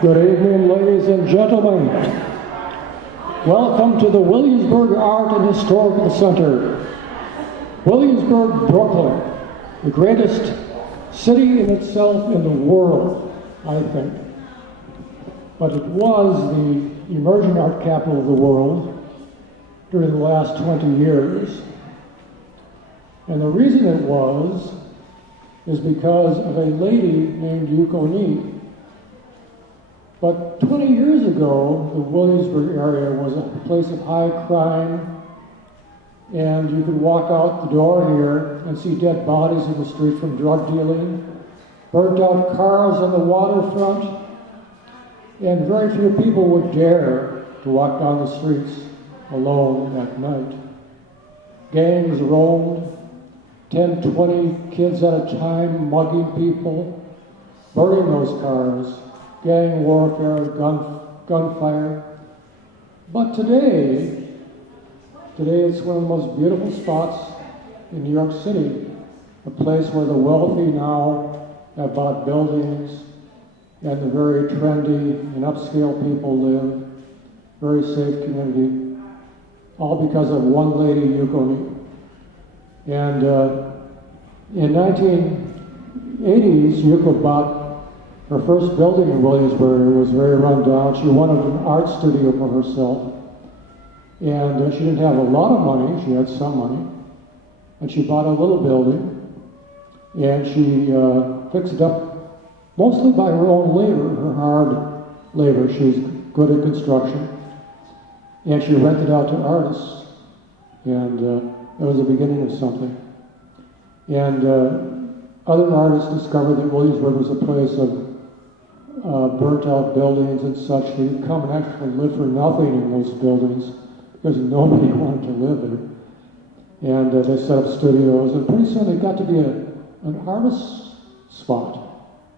Good evening, ladies and gentlemen. Welcome to the Williamsburg Art and Historical Center. Williamsburg, Brooklyn, the greatest city in itself in the world, I think. But it was the emerging art capital of the world during the last 20 years. And the reason it was is because of a lady named Yuko Ni. But 20 years ago, the Williamsburg area was a place of high crime, and you could walk out the door here and see dead bodies in the street from drug dealing, burnt out cars on the waterfront, and very few people would dare to walk down the streets alone at night. Gangs roamed, 10, 20 kids at a time, mugging people, burning those cars, gang warfare, gunfire. But today it's one of the most beautiful spots in New York City, a place where the wealthy now have bought buildings and the very trendy and upscale people live, very safe community, all because of one lady, Yuko Ni. And in 1980s, Yuko bought her first building in Williamsburg. It was very run down. She wanted an art studio for herself. And she didn't have a lot of money. She had some money. And she bought a little building. And she fixed it up mostly by her own labor, her hard labor. She's good at construction. And she rented out to artists. And that was the beginning of something. And other artists discovered that Williamsburg was a place of burnt out buildings and such. They would come and actually live for nothing in those buildings because nobody wanted to live there. And they set up studios, and pretty soon it got to be an artist's spot,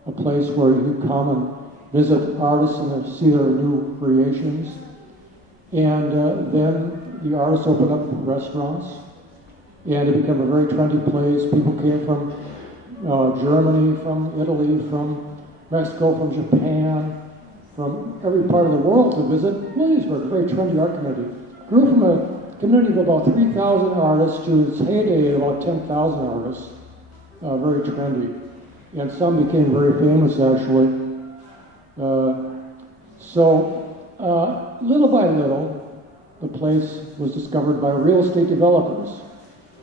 a place where you could come and visit artists and see their new creations. And then the artists opened up restaurants, and it became a very trendy place. People came from Germany, from Italy, from Mexico, from Japan, from every part of the world to visit Williamsburg, a very trendy art community. Grew from a community of about 3,000 artists to its heyday of about 10,000 artists, very trendy. And some became very famous, actually. So little by little, the place was discovered by real estate developers.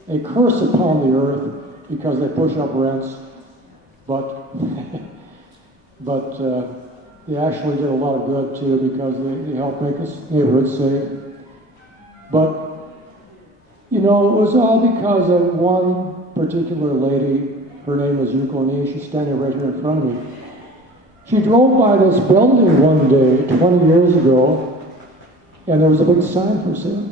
A curse upon the earth because they push up rents, but they actually did a lot of good too because they helped make this neighborhood safe. But, you know, it was all because of one particular lady. Her name is Yuko Ni. She's standing right here in front of me. She drove by this building one day, 20 years ago, and there was a big sign for sale.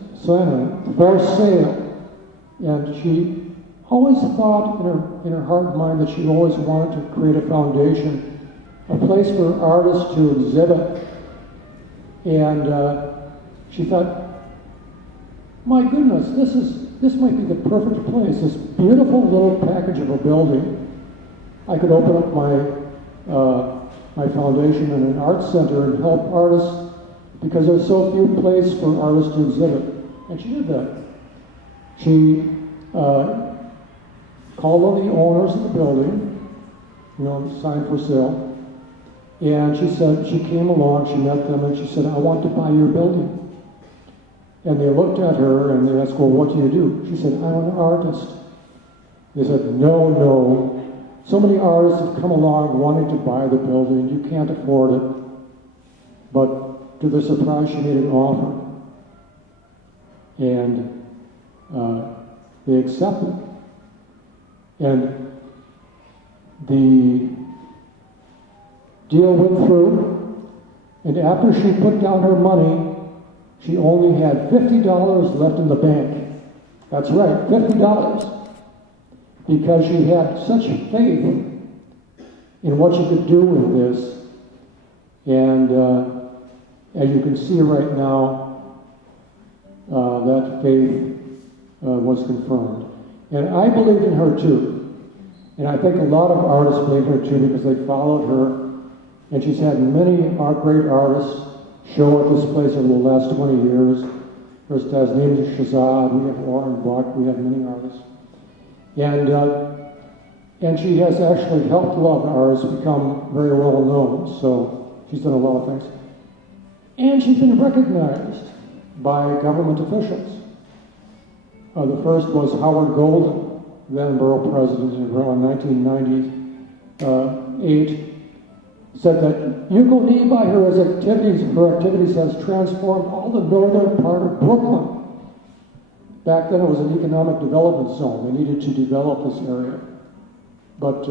And she always thought in her heart and mind that she always wanted to create a foundation, a place for artists to exhibit. And she thought, my goodness, this might be the perfect place, this beautiful little package of a building. I could open up my foundation in an art center and help artists because there's so few places for artists to exhibit. And she did that. She called on the owners of the building, signed for sale, and she came along, she met them, and she said, I want to buy your building. And they looked at her and they asked, well, what do you do? She said, I'm an artist. They said, no. So many artists have come along wanting to buy the building. You can't afford it. But to their surprise, she made an offer. And they accepted. And the deal went through. And after she put down her money, she only had $50 left in the bank. That's right, $50. Because she had such faith in what she could do with this. And as you can see right now, that faith was confirmed. And I believed in her too. And I think a lot of artists believed in her too because they followed her And she's had many great artists show at this place over the last 20 years. Her name is Shazad, we have Lauren Buck, we have many artists. And she has actually helped a lot of artists become very well known, so she's done a lot of things. And she's been recognized by government officials. The first was Howard Golden, then borough president in 1998, said that Yukon by her activities has transformed all the northern part of Brooklyn. Back then it was an economic development zone. They needed to develop this area. But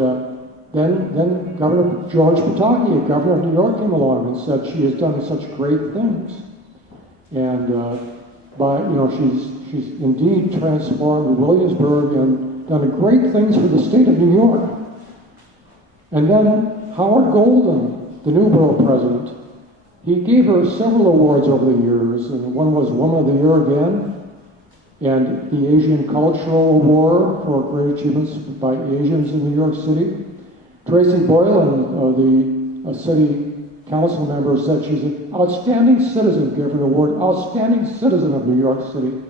then Governor George Pataki, governor of New York, came along and said she has done such great things. And she's indeed transformed Williamsburg and done great things for the state of New York. And then Howard Golden, the new borough president, he gave her several awards over the years, and one was Woman of the Year again, and the Asian Cultural Award for great achievements by Asians in New York City. Tracy Boylan, the city council member, said she's an outstanding citizen, gave her an award, Outstanding Citizen of New York City.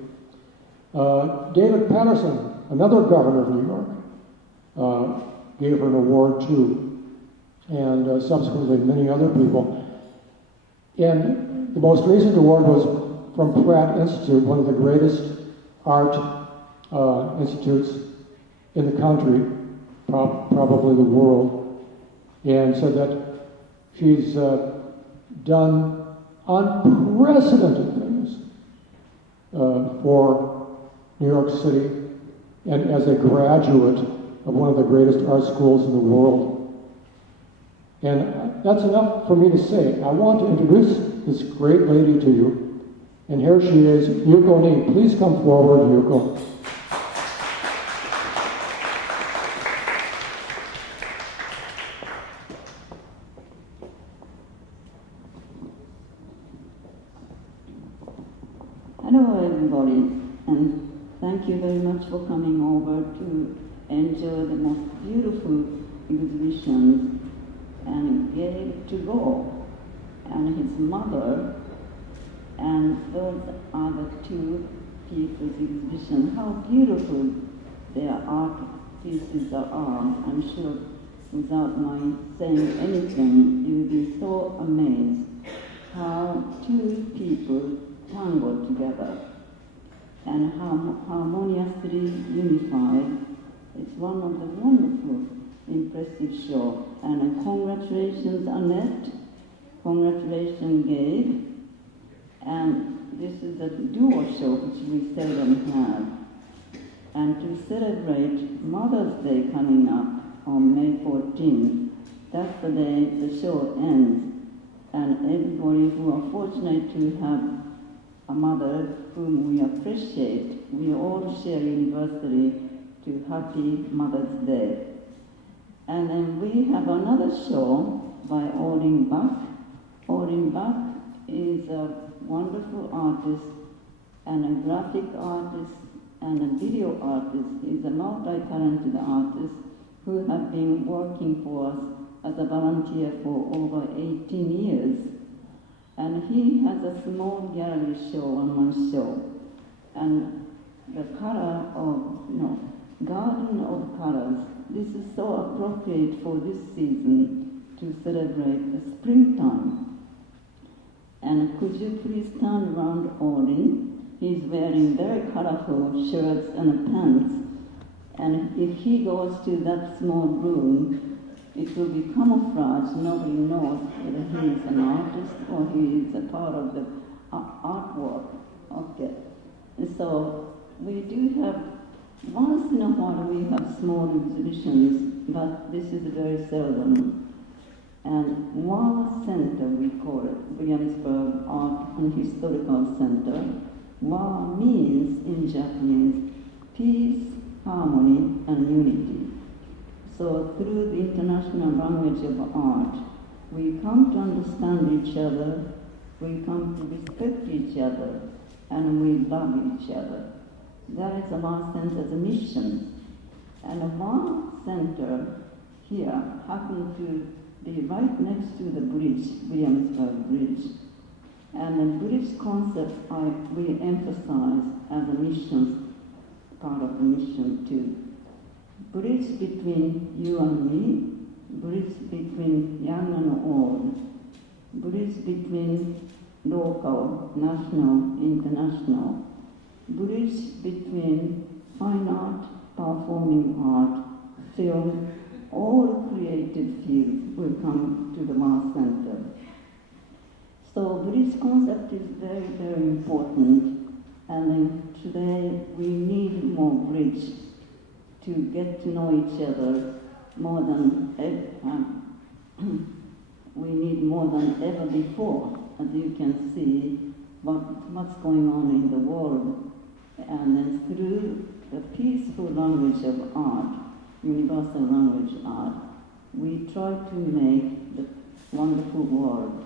David Patterson, another governor of New York, gave her an award too. And subsequently many other people. And the most recent award was from Pratt Institute, one of the greatest art institutes in the country, probably the world, and said that she's done unprecedented things for New York City and as a graduate of one of the greatest art schools in the world. And that's enough for me to say. I want to introduce this great lady to you. And here she is, Yuko Nee. Please come forward, Yuko. Hello, everybody, and thank you very much for coming over to enjoy the most beautiful exhibitions. And Gabe Turow and his mother, and those are the two people's exhibition. How beautiful their art pieces are. I'm sure without my saying anything, you'll be so amazed how two people tangled together and how harmoniously unified. It's one of the wonderful, impressive show. And congratulations, Annette. Congratulations, Gabe. And this is a duo show which we seldom have. And to celebrate Mother's Day coming up on May 14th, that's the day the show ends. And everybody who are fortunate to have a mother whom we appreciate, we all share universally to Happy Mother's Day. And then we have another show by Orrin Buck. Orrin Buck is a wonderful artist and a graphic artist and a video artist. He's a multi-talented artist who has been working for us as a volunteer for over 18 years. And he has a small gallery show on one show. And the color of, Garden of Colors. This is so appropriate for this season to celebrate the springtime. And could you please turn around Orrin? He's wearing very colorful shirts and pants. And if he goes to that small room, it will be camouflage. Nobody knows whether he is an artist or he is a part of the artwork. Okay. And so we do have, once in a while we have small exhibitions, but this is very seldom. And WA Center, we call it, Williamsburg Art and Historical Center. WA means, in Japanese, peace, harmony, and unity. So through the international language of art, we come to understand each other, we come to respect each other, and we love each other. That is WA Center's mission. And WA Center here happened to be right next to the bridge, Williamsburg Bridge. And the bridge concept we emphasize as a mission, part of the mission too. Bridge between you and me, bridge between young and old, bridge between local, national, international, bridge between fine art, performing art, film, all creative fields will come to the Mars Center. So bridge concept is very, very important, and then today we need more bridge to get to know each other more than we need more than ever before, as you can see what's going on in the world. And then through the peaceful language of art, universal language art, we try to make the wonderful world.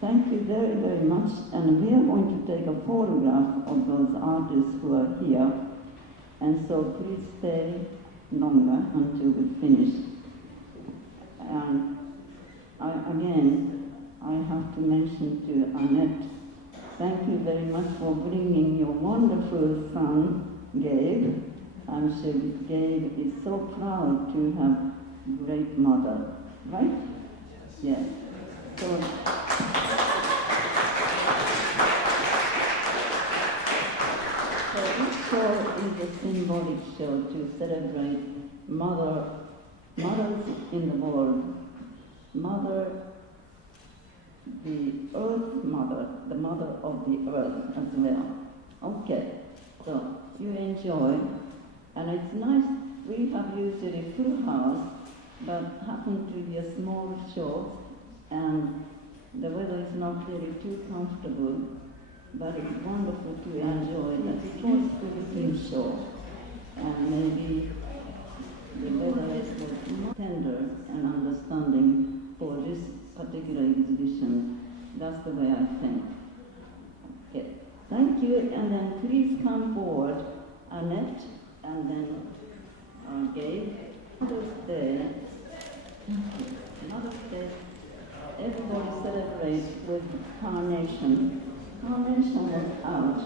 Thank you very, very much, and we are going to take a photograph of those artists who are here, and so please stay longer until we finish. And I have to mention to Annette, thank you very much for bringing your wonderful son, Gabe. I'm sure Gabe is so proud to have a great mother, right? Yes. So this show is a symbolic show to celebrate mothers in the world. Mother, the earth mother, the mother of the earth as well. Okay, so you enjoy, and it's nice. We have usually full house, but happened to be a small show, and the weather is not really too comfortable, but it's wonderful to enjoy that it was a good show, and maybe the weather is more tender and understanding for this particular exhibition. That's the way I think. Okay, thank you, and then please come forward, Annette, and then Gabe. Mother's Day. Mother's Day. Everybody celebrates with carnation. Carnation was out.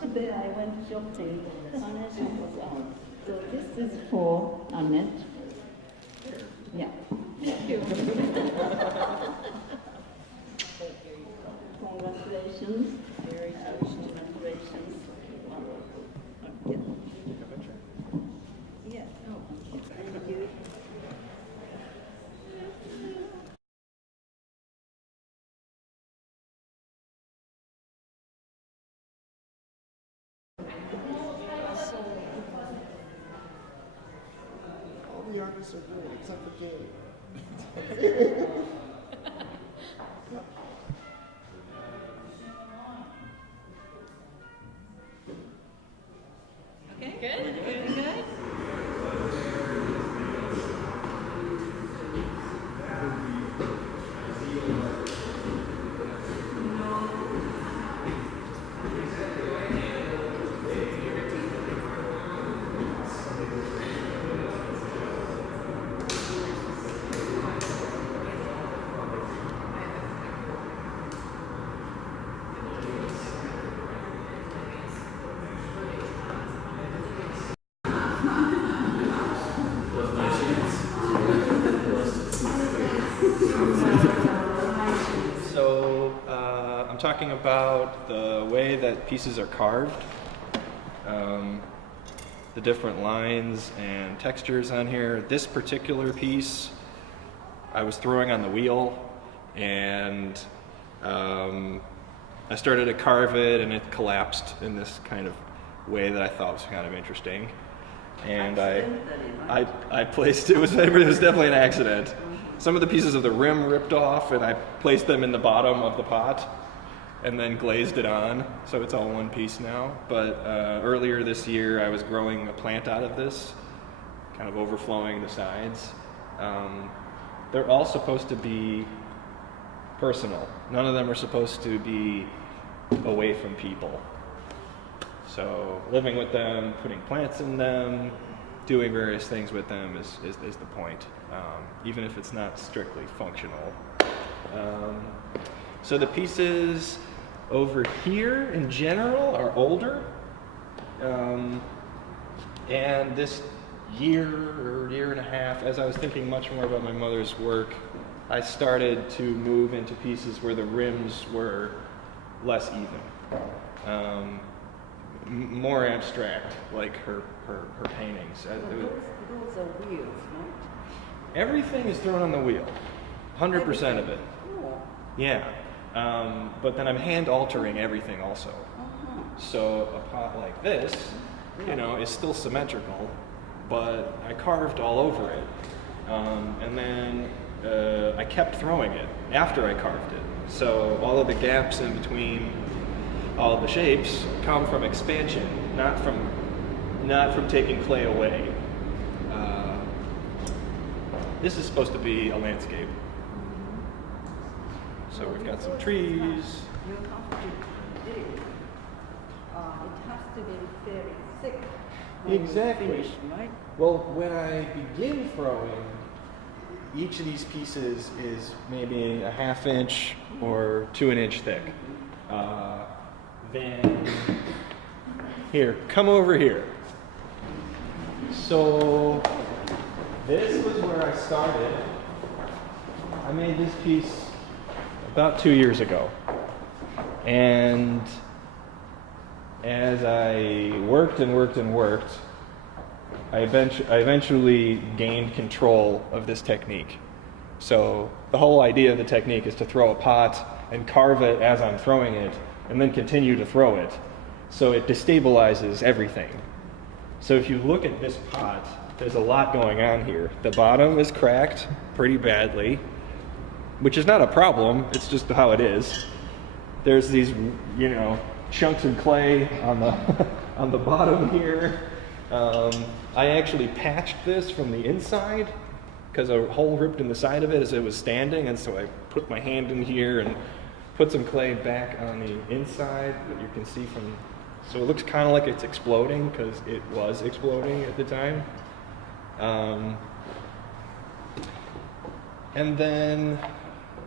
Today I went shopping. Carnation was out. So this is for Annette. Yeah. Thank you. Congratulations. Congratulations. Okay. Yeah. Oh, thank you. All the artists are good, except for Gabe. Okay, good, good, good. I'm talking about the way that pieces are carved, the different lines and textures on here. This particular piece I was throwing on the wheel, and I started to carve it, and it collapsed in this kind of way that I thought was kind of interesting. And I placed, it was definitely an accident. Some of the pieces of the rim ripped off, and I placed them in the bottom of the pot and then glazed it on, so it's all one piece now. But earlier this year I was growing a plant out of this, kind of overflowing the sides. They're all supposed to be personal. None of them are supposed to be away from people. So living with them, putting plants in them, doing various things with them is the point, even if it's not strictly functional. So the pieces over here in general are older, and this year or year and a half, as I was thinking much more about my mother's work, I started to move into pieces where the rims were less even, more abstract, like her paintings. Those are wheels, right? Everything is thrown on the wheel, 100% of it. Oh. Yeah, but then I'm hand altering everything also. Uh-huh. So a pot like this, you know, is still symmetrical, but I carved all over it. And then I kept throwing it after I carved it. So all of the gaps in between all of the shapes come from expansion, not from taking clay away. This is supposed to be a landscape. So we've got some trees. You have to do it. It has to be very thick. when you Exactly. finish, right? Well, when I begin throwing, each of these pieces is maybe a ½ inch or to an inch thick. Then, here, come over here. So, this was where I started. I made this piece about 2 years ago. And as I worked and worked and worked, I eventually gained control of this technique. So the whole idea of the technique is to throw a pot and carve it as I'm throwing it, and then continue to throw it. So it destabilizes everything. So if you look at this pot, there's a lot going on here. The bottom is cracked pretty badly, which is not a problem, it's just how it is. There's these, you know, chunks of clay on the on the bottom here. I actually patched this from the inside because a hole ripped in the side of it as it was standing, and so I put my hand in here and put some clay back on the inside that you can see from. So it looks kind of like it's exploding because it was exploding at the time. And then,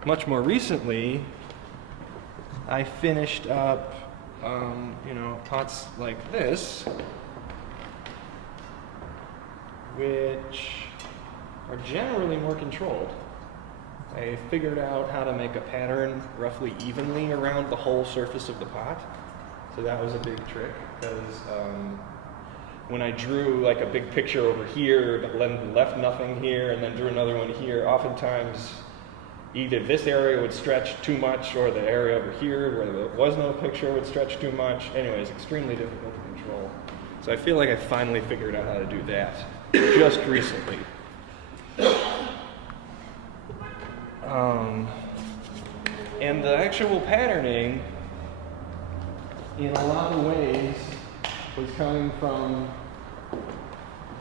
much more recently, I finished up, you know, pots like this, which are generally more controlled. I figured out how to make a pattern roughly evenly around the whole surface of the pot. So that was a big trick, because when I drew like a big picture over here, but left nothing here, and then drew another one here, oftentimes either this area would stretch too much, or the area over here where there was no picture would stretch too much. Anyways, extremely difficult to control. So I feel like I finally figured out how to do that just recently. And the actual patterning, in a lot of ways, was coming from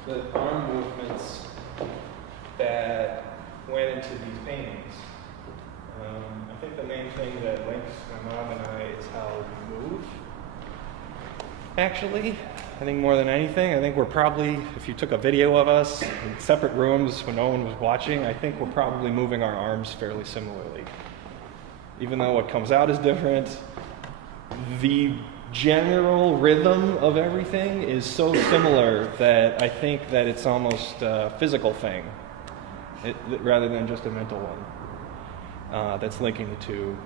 the arm movements that went into these paintings. I think the main thing that links my mom and I is how we move. Actually, I think more than anything, I think we're probably, if you took a video of us in separate rooms when no one was watching, I think we're probably moving our arms fairly similarly. Even though what comes out is different, the general rhythm of everything is so similar that I think that it's almost a physical thing, rather than just a mental one, that's linking the two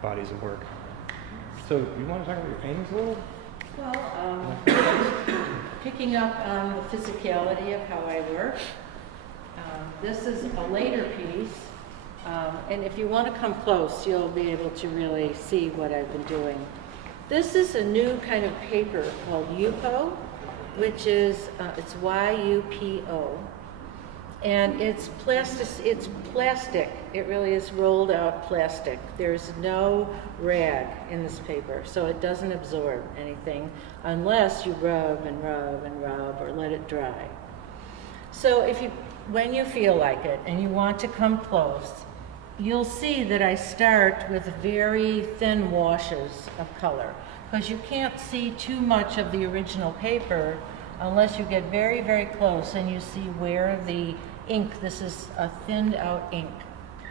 bodies of work. So you want to talk about your paintings a little? Well, picking up on the physicality of how I work, this is a later piece, and if you want to come close, you'll be able to really see what I've been doing. This is a new kind of paper called Yupo, which is, it's Y-U-P-O. And it's plastic. It really is rolled out plastic. There's no rag in this paper, so it doesn't absorb anything unless you rub and rub and rub or let it dry. So when you feel like it and you want to come close, you'll see that I start with very thin washes of color, because you can't see too much of the original paper unless you get very, very close and you see where the ink, this is a thinned out ink,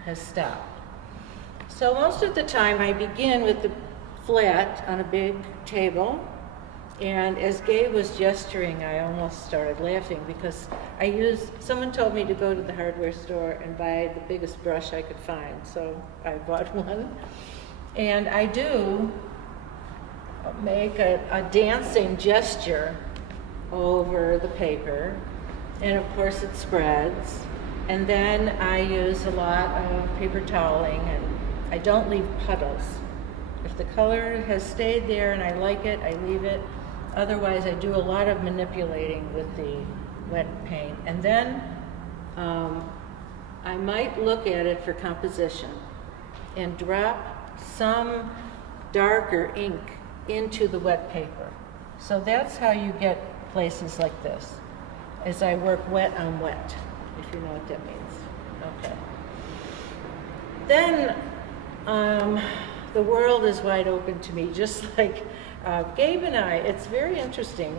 has stopped. So most of the time I begin with the flat on a big table, and as Gabe was gesturing, I almost started laughing because someone told me to go to the hardware store and buy the biggest brush I could find, so I bought one. And I do make a dancing gesture over the paper, and of course it spreads. And then I use a lot of paper toweling, and I don't leave puddles. If the color has stayed there and I like it, I leave it. Otherwise, I do a lot of manipulating with the wet paint. And then I might look at it for composition and drop some darker ink into the wet paper. So that's how you get places like this, as I work wet on wet, if you know what that means. Okay. Then the world is wide open to me, just like Gabe and I. It's very interesting.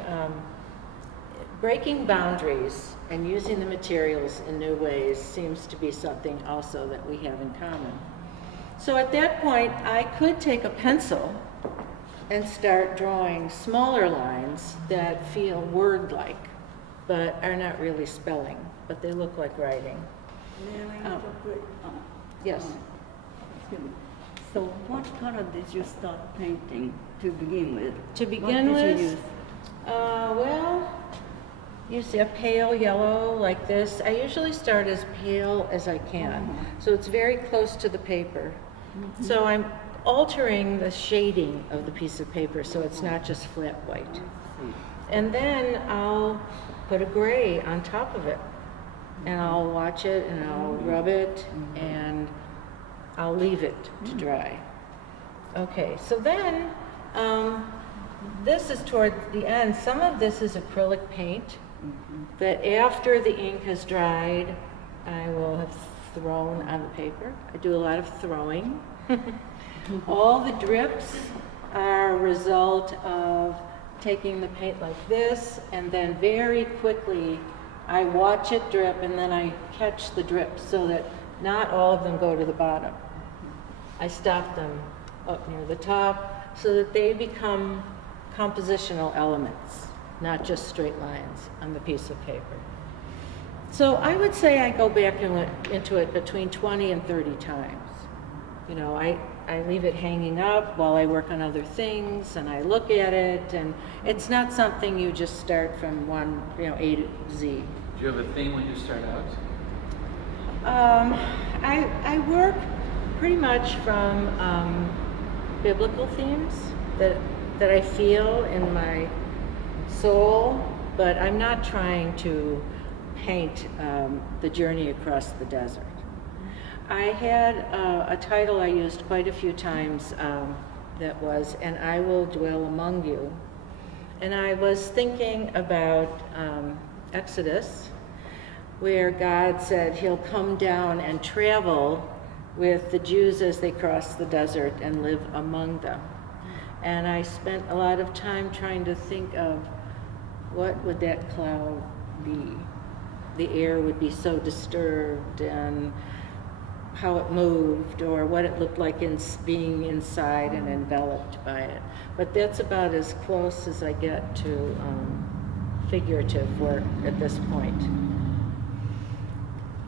Breaking boundaries and using the materials in new ways seems to be something also that we have in common. So at that point, I could take a pencil and start drawing smaller lines that feel word-like, but are not really spelling, but they look like writing. Yes. Excuse me. So what color did you start painting to begin with? To begin what did with, you use? Well, you see a pale yellow like this. I usually start as pale as I can, so it's very close to the paper. So I'm altering the shading of the piece of paper so it's not just flat white. And then I'll put a gray on top of it, and I'll watch it and I'll rub it and I'll leave it to dry. Okay, so then this is toward the end. Some of this is acrylic paint that after the ink has dried, I will have thrown on the paper. I do a lot of throwing. All the drips are a result of taking the paint like this, and then very quickly I watch it drip, and then I catch the drips so that not all of them go to the bottom. I stop them up near the top so that they become compositional elements, not just straight lines on the piece of paper. So I would say I go back into it between 20 and 30 times. You know, I leave it hanging up while I work on other things, and I look at it, and it's not something you just start from one, A to Z. Do you have a theme when you start out? I work pretty much from biblical themes that I feel in my soul, but I'm not trying to paint the journey across the desert. I had a title I used quite a few times that was, "And I will dwell among you." And I was thinking about Exodus, where God said he'll come down and travel with the Jews as they cross the desert and live among them. And I spent a lot of time trying to think of what would that cloud be. The air would be so disturbed, and how it moved, or what it looked like in being inside and enveloped by it. But that's about as close as I get to figurative work at this point.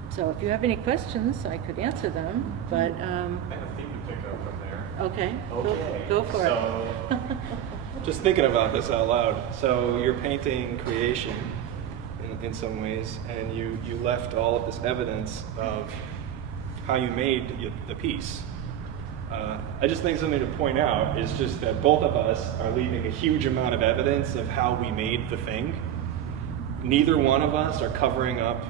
So if you have any questions, I could answer them, but I have a theme to pick up from there. okay, Okay. Go for it. Just thinking about this out loud. So you're painting creation in some ways, and you left all of this evidence of how you made the piece. I just think something to point out is just that both of us are leaving a huge amount of evidence of how we made the thing. Neither one of us are covering up.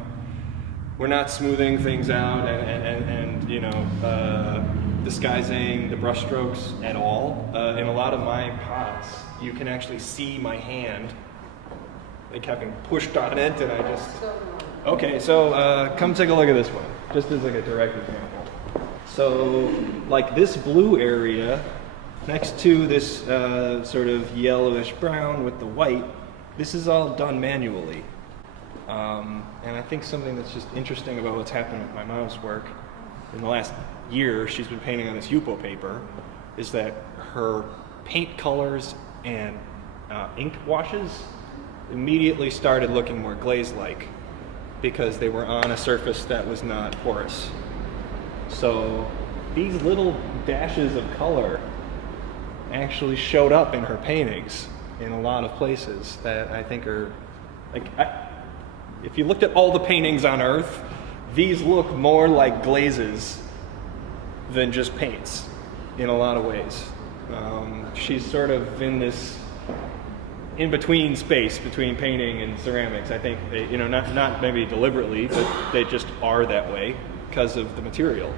We're not smoothing things out and disguising the brushstrokes at all. In a lot of my pots, you can actually see my hand, like having pushed on it, and I just... Okay, so come take a look at this one, just as like a direct example. So, like this blue area, next to this sort of yellowish brown with the white, this is all done manually. And I think something that's just interesting about what's happened with my mom's work in the last year, she's been painting on this Yupo paper, is that her paint colors and ink washes immediately started looking more glaze-like because they were on a surface that was not porous. So these little dashes of color actually showed up in her paintings in a lot of places that I think are, like, if you looked at all the paintings on Earth, these look more like glazes than just paints in a lot of ways. She's sort of in this in-between space between painting and ceramics. I think they, not maybe deliberately, but they just are that way because of the material.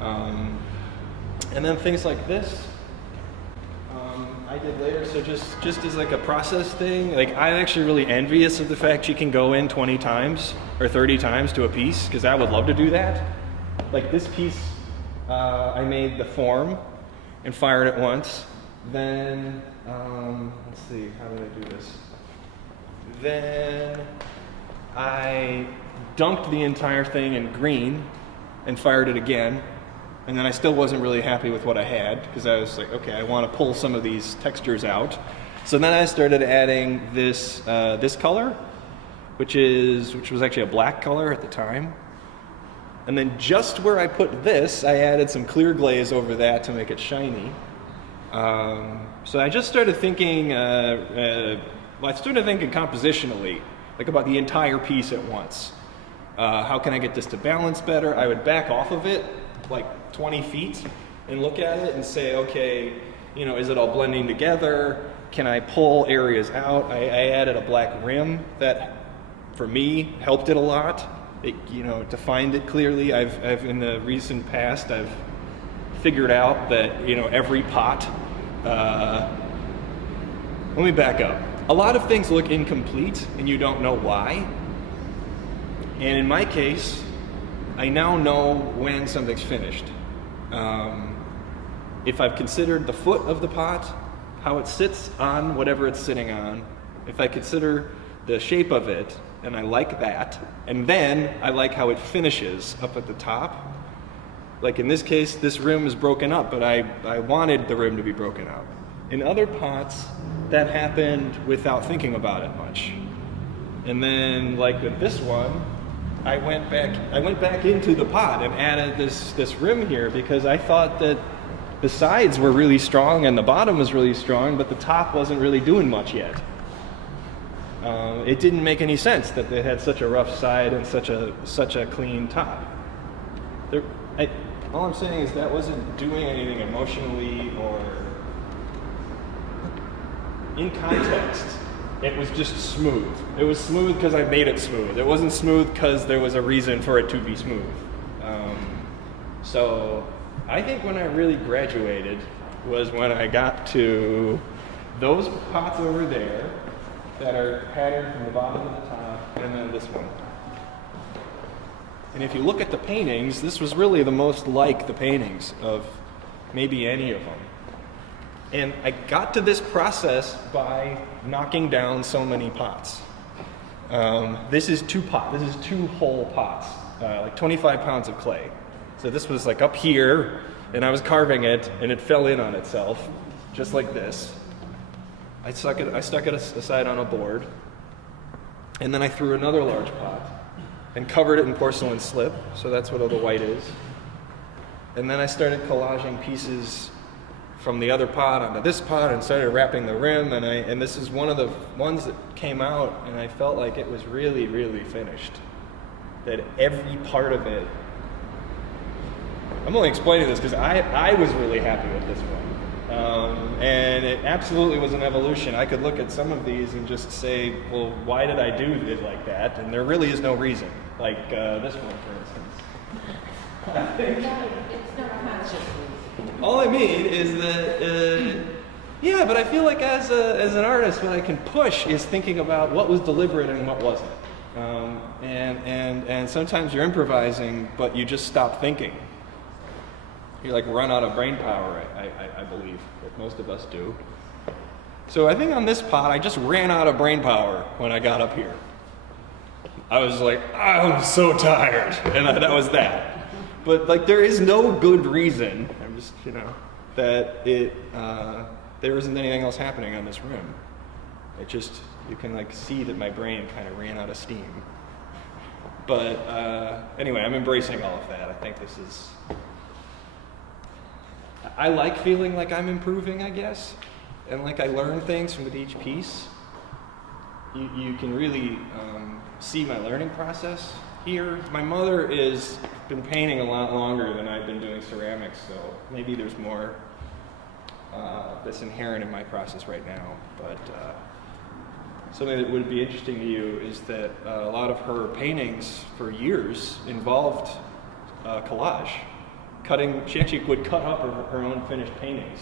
And then things like this, I did later, so just as like a process thing, like I'm actually really envious of the fact she can go in 20 times or 30 times to a piece, because I would love to do that. Like this piece, I made the form and fired it once. Then, let's see, how did I do this? Then I dunked the entire thing in green and fired it again. And then I still wasn't really happy with what I had, because I was like, okay, I want to pull some of these textures out. So then I started adding this this color, which was actually a black color at the time. And then just where I put this, I added some clear glaze over that to make it shiny. So I just started thinking, I started thinking compositionally, like about the entire piece at once. How can I get this to balance better? I would back off of it like 20 feet and look at it and say, okay, is it all blending together? Can I pull areas out? I added a black rim that, for me, helped it a lot. It, defined it clearly. I've in the recent past, I've figured out that, every pot, let me back up. A lot of things look incomplete and you don't know why. And in my case, I now know when something's finished. If I've considered the foot of the pot, how it sits on whatever it's sitting on, if I consider the shape of it, and I like that, and then I like how it finishes up at the top. Like in this case, this rim is broken up, but I wanted the rim to be broken up. In other pots, that happened without thinking about it much. And then, like with this one, I went back into the pot and added this rim here because I thought that the sides were really strong and the bottom was really strong, but the top wasn't really doing much yet. It didn't make any sense that they had such a rough side and such a clean top. All I'm saying is that wasn't doing anything emotionally or in context. It was just smooth. It was smooth because I made it smooth. It wasn't smooth because there was a reason for it to be smooth. So I think when I really graduated was when I got to those pots over there that are patterned from the bottom to the top, and then this one. And if you look at the paintings, this was really the most like the paintings of maybe any of them. And I got to this process by knocking down so many pots. This is two whole pots, like 25 pounds of clay. So this was like up here, and I was carving it, and it fell in on itself, just like this. I stuck it aside on a board, and then I threw another large pot and covered it in porcelain slip, so that's what all the white is. And then I started collaging pieces from the other pot onto this pot and started wrapping the rim, and this is one of the ones that came out, and I felt like it was really, really finished. That every part of it, I'm only explaining this because I was really happy with this one. And it absolutely was an evolution. I could look at some of these and just say, well, why did I do it like that? And there really is no reason. Like this one, for instance. It's not conscious. All I mean is that, yeah, but I feel like as an artist, what I can push is thinking about what was deliberate and what wasn't. And sometimes you're improvising, but you just stop thinking. You like run out of brain power, I believe, that most of us do. So I think on this pot, I just ran out of brain power when I got up here. I was like, I'm so tired, and that was that. But like, there is no good reason. I'm just, that there isn't anything else happening on this rim. It just, you can like see that my brain kind of ran out of steam. But anyway, I'm embracing all of that. I think this is, I like feeling like I'm improving, I guess. And like I learn things from each piece. You can really see my learning process here. My mother has been painting a lot longer than I've been doing ceramics, so maybe there's more that's inherent in my process right now. But something that would be interesting to you is that a lot of her paintings for years involved collage. She actually would cut up her own finished paintings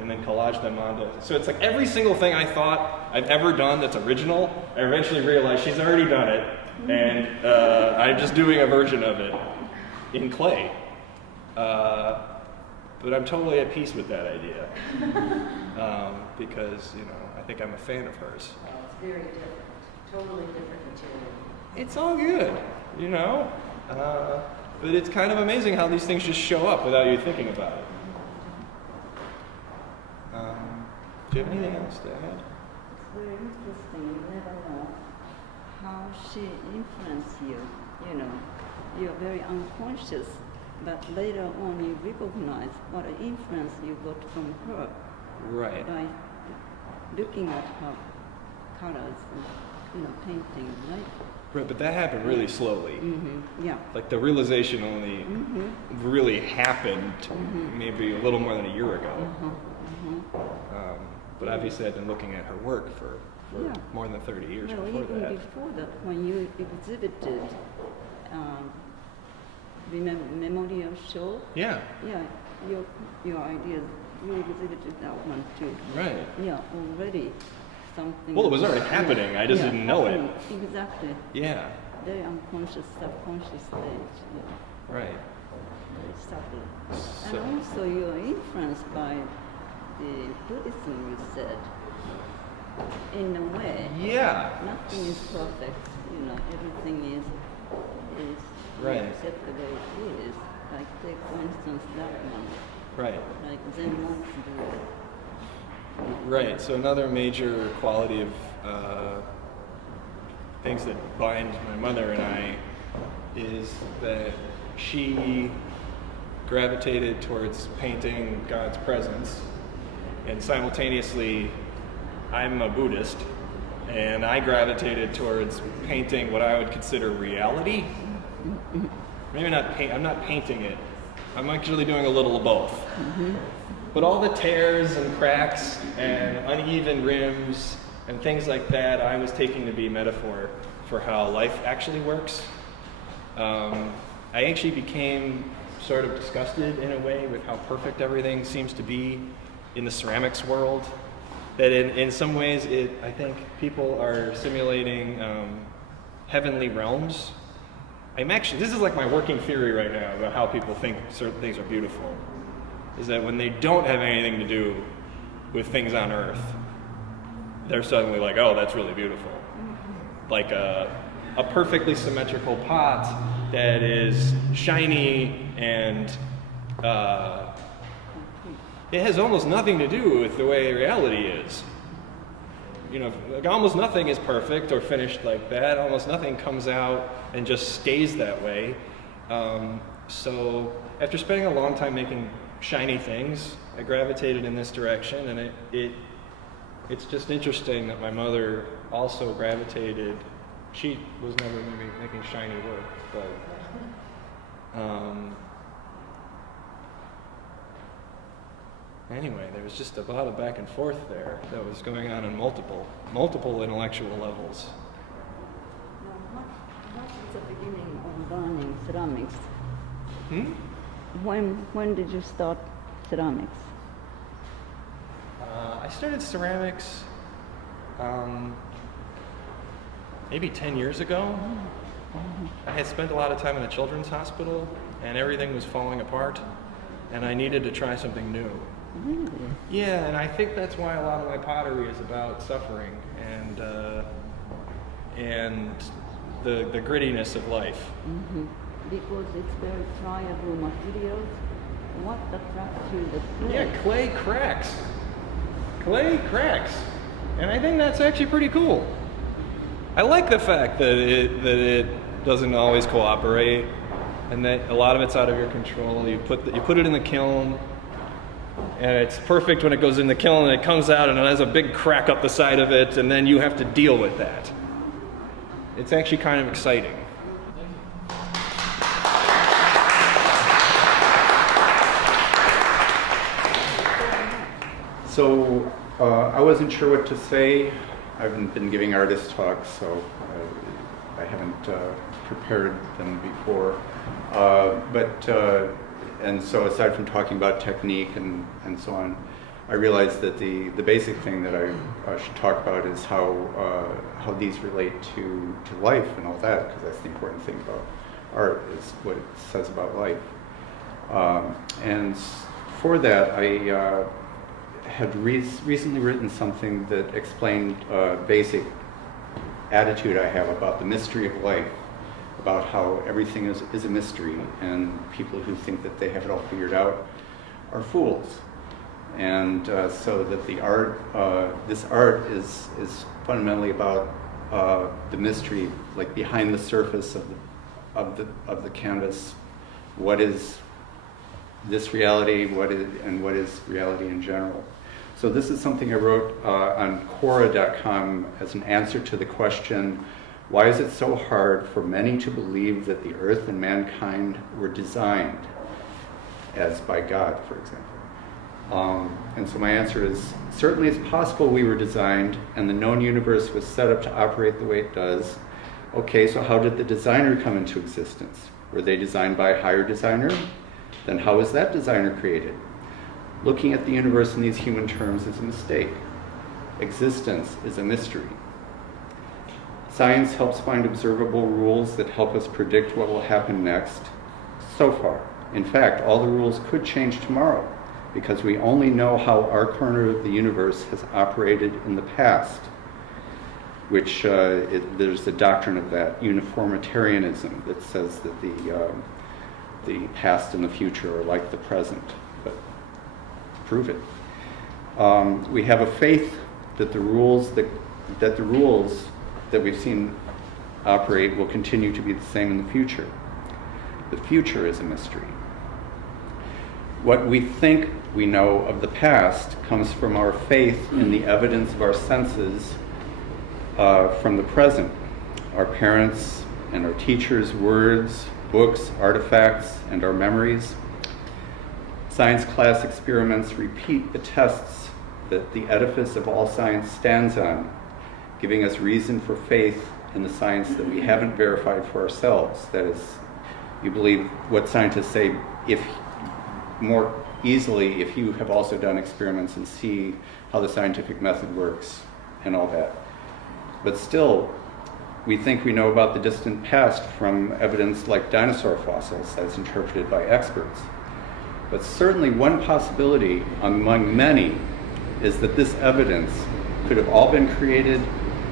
and then collage them onto. So it's like every single thing I thought I've ever done that's original, I eventually realized she's already done it, and I'm just doing a version of it in clay. But I'm totally at peace with that idea because I think I'm a fan of hers. Well, it's very different, totally different material. It's all good, but it's kind of amazing how these things just show up without you thinking about it. Do you have anything else to add? It's very interesting. You never know how she influenced you. You're very unconscious, but later on you recognize what influence you got from her. Right. By looking at her colors and painting, right? Right, but that happened really slowly. Mm-hmm. Yeah. Like the realization only really happened maybe a little more than a year ago. But obviously I've been looking at her work for more than 30 years before even that. before that, when you exhibited, remember Memorial Show? Yeah. Yeah, your ideas, you exhibited that one too. Right. Yeah, already something. Well, it was already happening. I just didn't know it. Exactly. Yeah. Very unconscious, subconscious stage. Yeah. Right. Very subtle. So- And also you're influenced by the Buddhism, you said. In a way. Yeah. Nothing is perfect. Everything is Right. accept the way it is. Like take for instance that one. Right. Like Zen monks do it. Right. So another major quality of things that bind my mother and I is that she gravitated towards painting God's presence, and simultaneously I'm a Buddhist, and I gravitated towards painting what I would consider reality. Maybe not paint. I'm not painting it. I'm actually doing a little of both. But all the tears and cracks and uneven rims and things like that, I was taking to be metaphor for how life actually works. I actually became sort of disgusted in a way with how perfect everything seems to be in the ceramics world. That in some ways, I think people are simulating heavenly realms. This is like my working theory right now about how people think certain things are beautiful, is that when they don't have anything to do with things on earth, they're suddenly like, oh, that's really beautiful. Like a perfectly symmetrical pot that is shiny and it has almost nothing to do with the way reality is. Like almost nothing is perfect or finished like that. Almost nothing comes out and just stays that way. So after spending a long time making shiny things, I gravitated in this direction, and it's just interesting that my mother also gravitated. She was never making shiny work, but anyway, there was just a lot of back and forth there that was going on multiple intellectual levels. Now, what is the beginning of learning ceramics? When did you start ceramics? I started ceramics maybe 10 years ago. I had spent a lot of time in a children's hospital, and everything was falling apart, and I needed to try something new. Really? Yeah, and I think that's why a lot of my pottery is about suffering and the grittiness of life. Mm-hmm. Because it's very friable materials. What attracts you? The clay? Yeah, clay cracks. Clay cracks. And I think that's actually pretty cool. I like the fact that it doesn't always cooperate, and that a lot of it's out of your control. You put it in the kiln, and it's perfect when it goes in the kiln, and it comes out and it has a big crack up the side of it, and then you have to deal with that. It's actually kind of exciting. So I wasn't sure what to say. I haven't been giving artist talks, so I haven't prepared them before. And so aside from talking about technique and so on, I realized that the basic thing that I should talk about is how these relate to life and all that, because that's the important thing about art, is what it says about life. And for that, I had recently written something that explained a basic attitude I have about the mystery of life, about how everything is a mystery, and people who think that they have it all figured out are fools. And so that the art, this art is fundamentally about the mystery, like behind the surface of the canvas. What is this reality? What is reality in general? So this is something I wrote on Quora.com as an answer to the question, why is it so hard for many to believe that the earth and mankind were designed, as by God, for example? And so my answer is, certainly it's possible we were designed and the known universe was set up to operate the way it does. Okay, so how did the designer come into existence? Were they designed by a higher designer? Then how was that designer created? Looking at the universe in these human terms is a mistake. Existence is a mystery. Science helps find observable rules that help us predict what will happen next. So far. In fact, all the rules could change tomorrow, because we only know how our corner of the universe has operated in the past, which there's the doctrine of that, uniformitarianism, that says that the past and the future are like the present. But prove it. We have a faith that the rules that we've seen operate will continue to be the same in the future. The future is a mystery. What we think we know of the past comes from our faith in the evidence of our senses from the present. Our parents and our teachers' words, books, artifacts, and our memories. Science class experiments repeat the tests that the edifice of all science stands on, giving us reason for faith in the science that we haven't verified for ourselves. That is, you believe what scientists say if more easily if you have also done experiments and see how the scientific method works and all that. But still, we think we know about the distant past from evidence like dinosaur fossils as interpreted by experts. But certainly one possibility among many is that this evidence could have all been created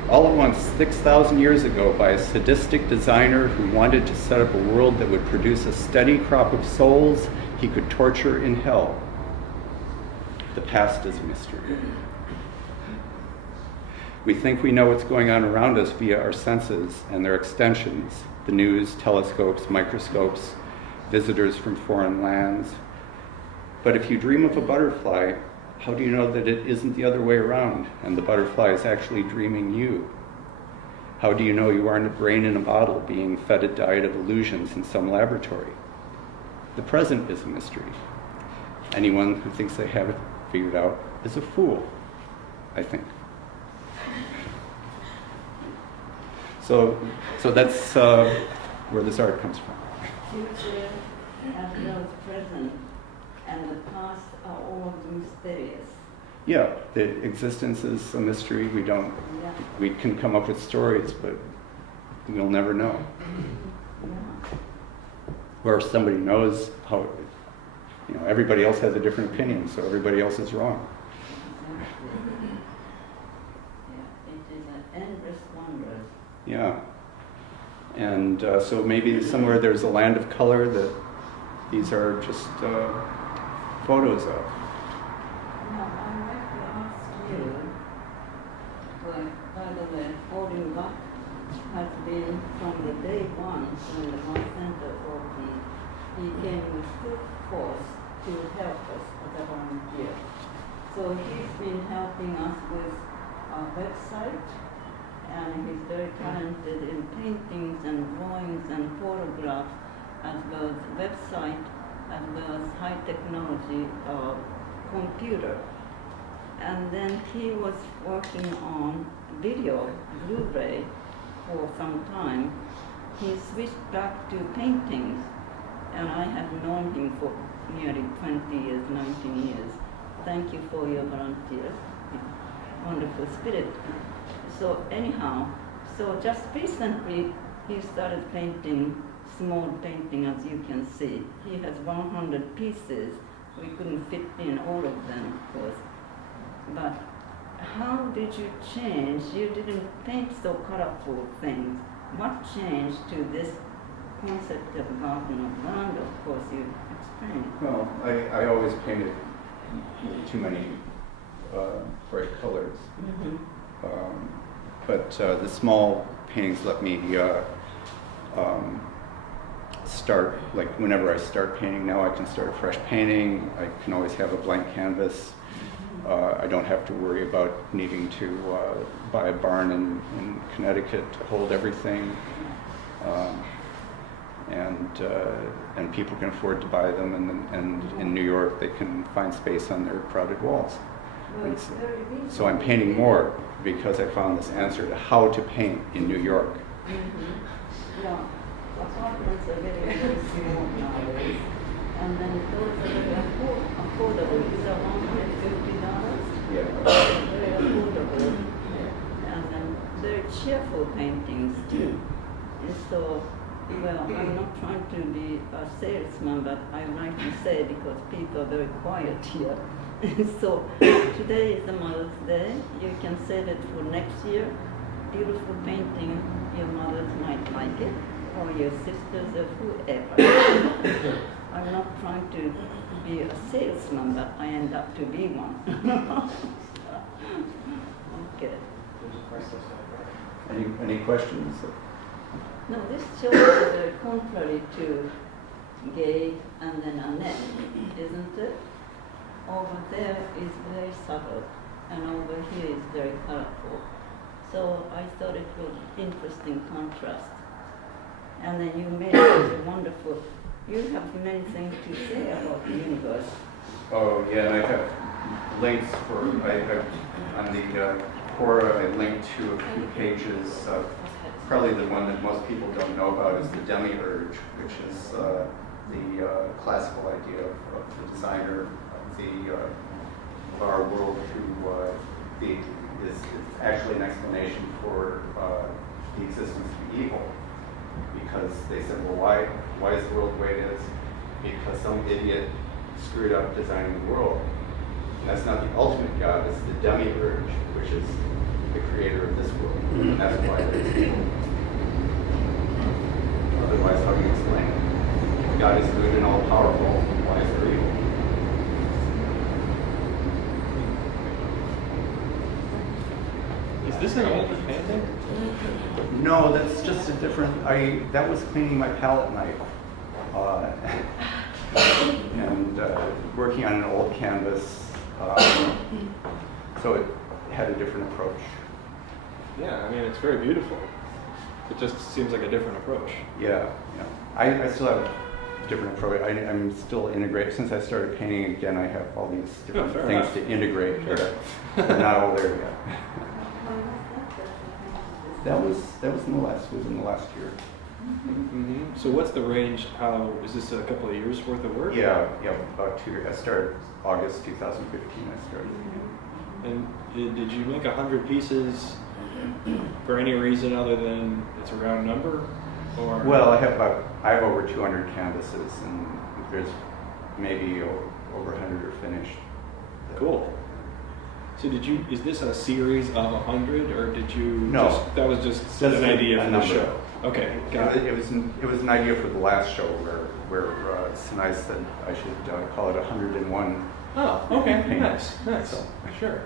all at once 6,000 years ago by a sadistic designer who wanted to set up a world that would produce a steady crop of souls he could torture in hell. The past is a mystery. We think we know what's going on around us via our senses and their extensions, the news, telescopes, microscopes, visitors from foreign lands. But if you dream of a butterfly, how do you know that it isn't the other way around and the butterfly is actually dreaming you? How do you know you aren't a brain in a bottle being fed a diet of illusions in some laboratory? The present is a mystery. Anyone who thinks they have it figured out is a fool, I think. So that's where this art comes from. Future as well as present, and the past are all mysterious. Yeah, the existence is a mystery. We can come up with stories, but we'll never know. Yeah. Or if somebody knows how, You know, everybody else has a different opinion, so everybody else is wrong. Exactly. Yeah, it is an endless wonder. Yeah. And so maybe somewhere there's a land of color that these are just photos of. Now, I'd like to ask you, well, by the way, holding back has been from the day one when the One Center opened. He came with full force to help us as a volunteer. So he's been helping us with our website, and he's very talented in paintings and drawings and photographs, as well as website, as well as high technology computer. And then he was working on video, Blu-ray, for some time. He switched back to paintings, and I have known him for nearly 20 years, 19 years. Thank you for your volunteer. Wonderful spirit. So anyhow, so just recently he started painting, small painting as you can see. He has 100 pieces. We couldn't fit in all of them, of course. But how did you change? You didn't paint so colorful things. What changed to this concept of garden of land? Of course, you explained. Well, I always painted too many bright colors. Mm-hmm. But the small paintings let me start, like whenever I start painting now, I can start a fresh painting. I can always have a blank canvas. I don't have to worry about needing to buy a barn in Connecticut to hold everything. And people can afford to buy them, and in New York they can find space on their crowded walls. Well, And so I'm painting more because I found this answer to how to paint in New York. Mm-hmm. Yeah, apartments are getting very small nowadays, and then those are very affordable. These are $150. Yeah. Very affordable, and then very cheerful paintings too. And so, well, I'm not trying to be a salesman, but I like to say because people are very quiet here. So today is the Mother's Day. You can say that for next year, beautiful painting, your mothers might like it, or your sisters, or whoever. I'm not trying to be a salesman, but I end up to be one. Okay. Any questions? No, this shows is very contrary to Gabe and then Annette, isn't it? Over there is very subtle, and over here is very colorful. So I thought it was interesting contrast. And then you made it wonderful. You have many things to say about the universe. Oh yeah, and I have links for, on the Quora, I linked to a few pages. Probably the one that most people don't know about is the demiurge, which is the classical idea of the designer of our world who is actually an explanation for the existence of evil. Because they said, well, why is the world the way it is? Because some idiot screwed up designing the world. And that's not the ultimate God, it's the demiurge, which is the creator of this world. And that's why there's evil. Otherwise, how do you explain it? God is good and all powerful, why is there evil? Is this an older painting? No, that's just a different, that was cleaning my palette knife. And working on an old canvas, so it had a different approach. Yeah, I mean, it's very beautiful. It just seems like a different approach. Yeah. I still have a different approach. I'm still integrating. Since I started painting again, I have all these different fair things enough. to integrate. They're not all there yet. That was in the last year. Mm-hmm. So what's the range? How is this a couple of years worth of work? Yeah, about 2 years. I started August 2015. I started. And did you make 100 pieces for any reason other than it's a round number? Or Well, I have over 200 canvases, and there's maybe over 100 are finished. Cool. So is this a series of 100, or did you? No. That was just Just an idea for the number. show. Okay, got it. It was an idea for the last show where Sinai said I should call it 101. Oh, okay, paintings. nice, So, sure.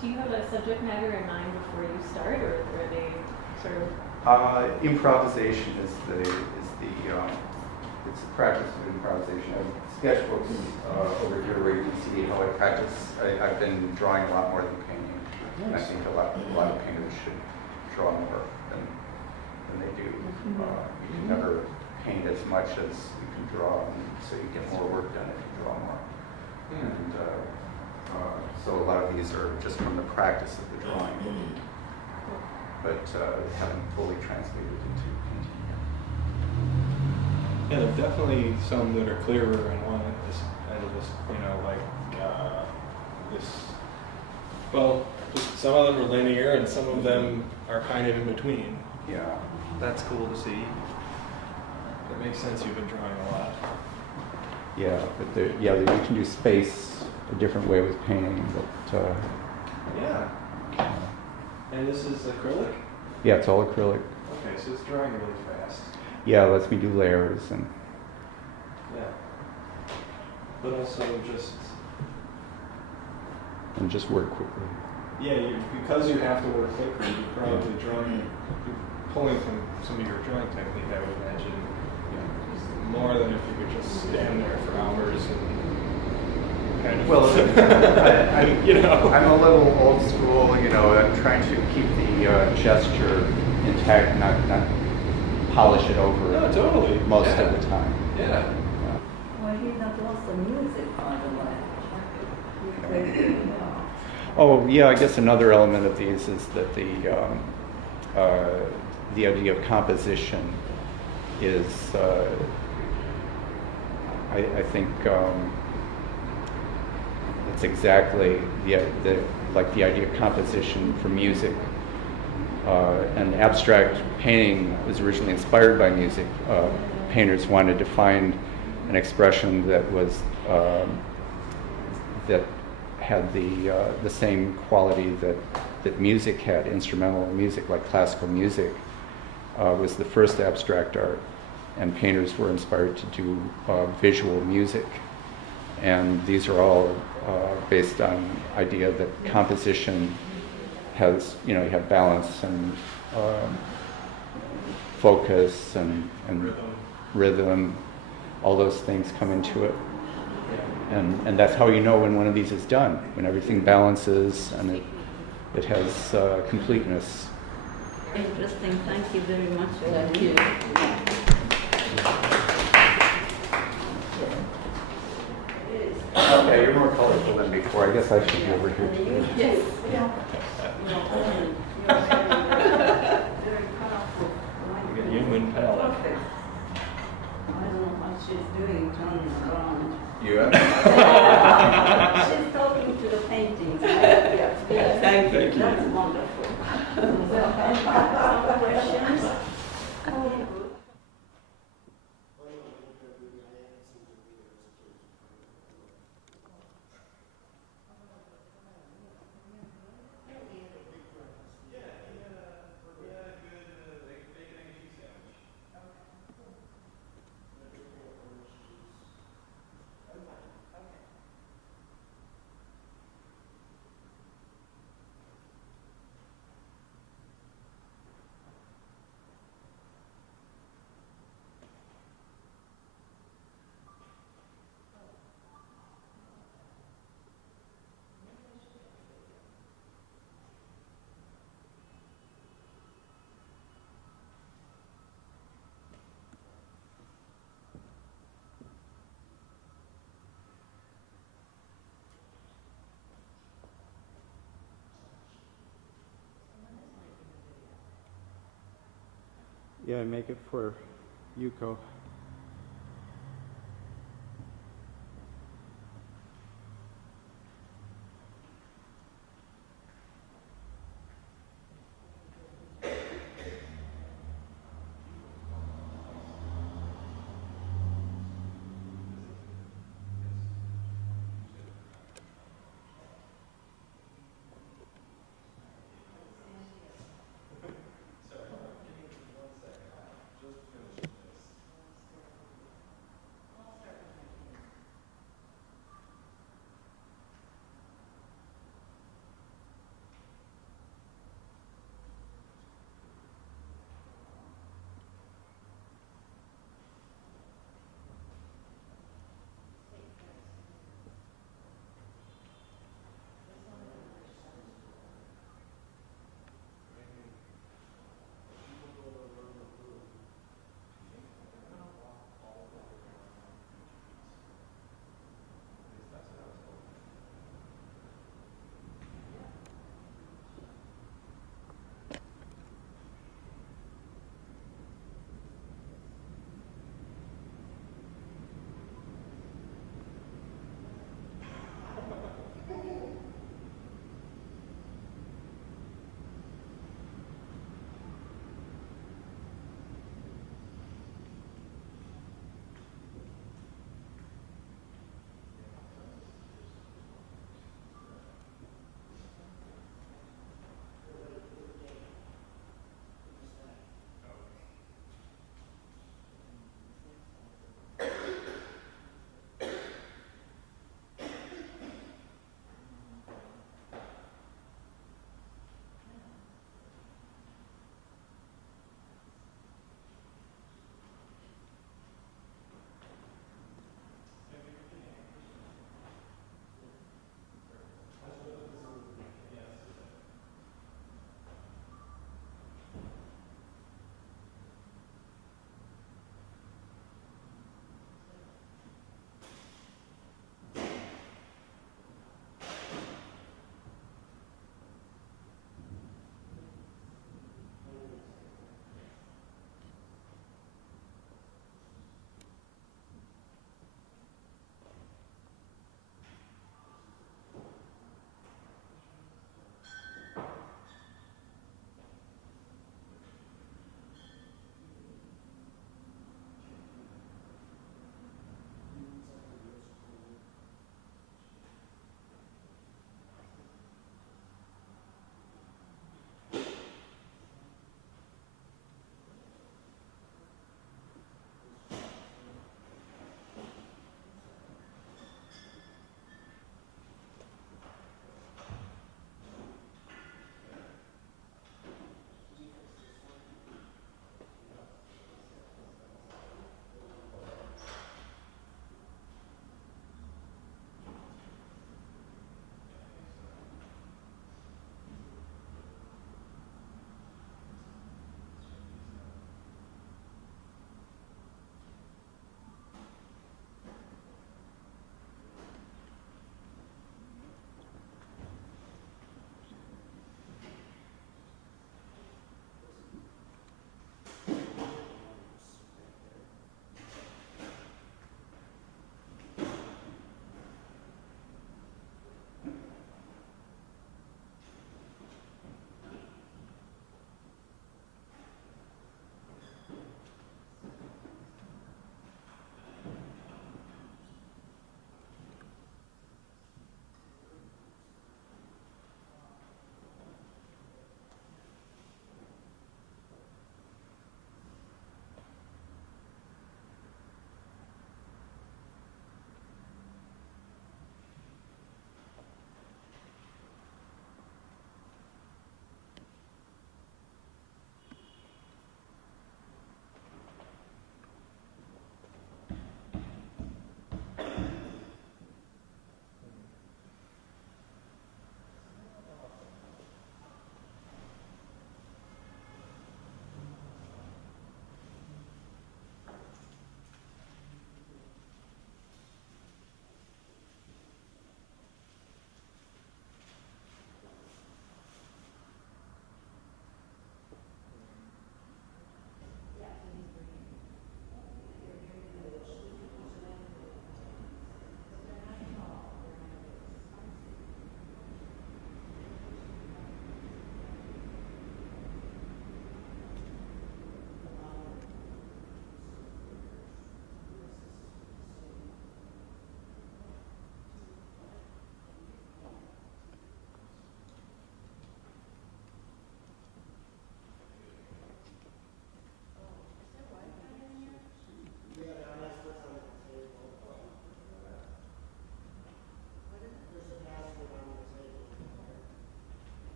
Do you have a subject matter in mind before you start, or are they sort of? Improvisation is it's a practice of improvisation. I have sketchbooks over here where you can see how I practice. I've been drawing a lot more than painting. And I think a lot of painters should draw more than they do. You can never paint as much as you can draw, and so you get more work done if you draw more. And so a lot of these are just from the practice of the drawing, but haven't fully translated into painting yet. Yeah, there are definitely some that are clearer and one is kind of this, this. Well, just some of them are linear and some of them are kind of in between. Yeah. That's cool to see. That makes sense. You've been drawing a lot. Yeah, but you can do space a different way with painting, but Yeah. And this is acrylic? yeah, it's all acrylic. Okay, so it's drying really fast. Yeah, it lets me do layers and Yeah. But also just work quickly. yeah, because you have to work quicker, you're probably you're pulling from some of your drawing technique, I would imagine, more than if you could just stand there for hours and kind of. Well, I'm a little old school. I'm trying to keep the gesture intact, not polish it over. No, totally. Most of the time. Yeah. Well, he does also music, by the way. He plays it well. Oh, yeah. I guess another element of these is that the idea of composition is, I think, it's exactly like the idea of composition for music. And abstract painting was originally inspired by music. Painters wanted to find an expression that was that had the same quality that music had. Instrumental music, like classical music, was the first abstract art, and painters were inspired to do visual music. And these are all based on idea that composition has, you have balance and focus and rhythm, all those things come into it. And that's how you know when one of these is done, when everything balances and it has completeness. Interesting. Thank you very much. Thank you. Okay, you're more colorful than before. I guess I should be over here too. Yes. You got human palette. Perfect. I don't know what she's doing, turning around. You She's talking to the paintings. Yeah. Thank you. That's wonderful. Well, some questions? Yeah, make it for Yuko.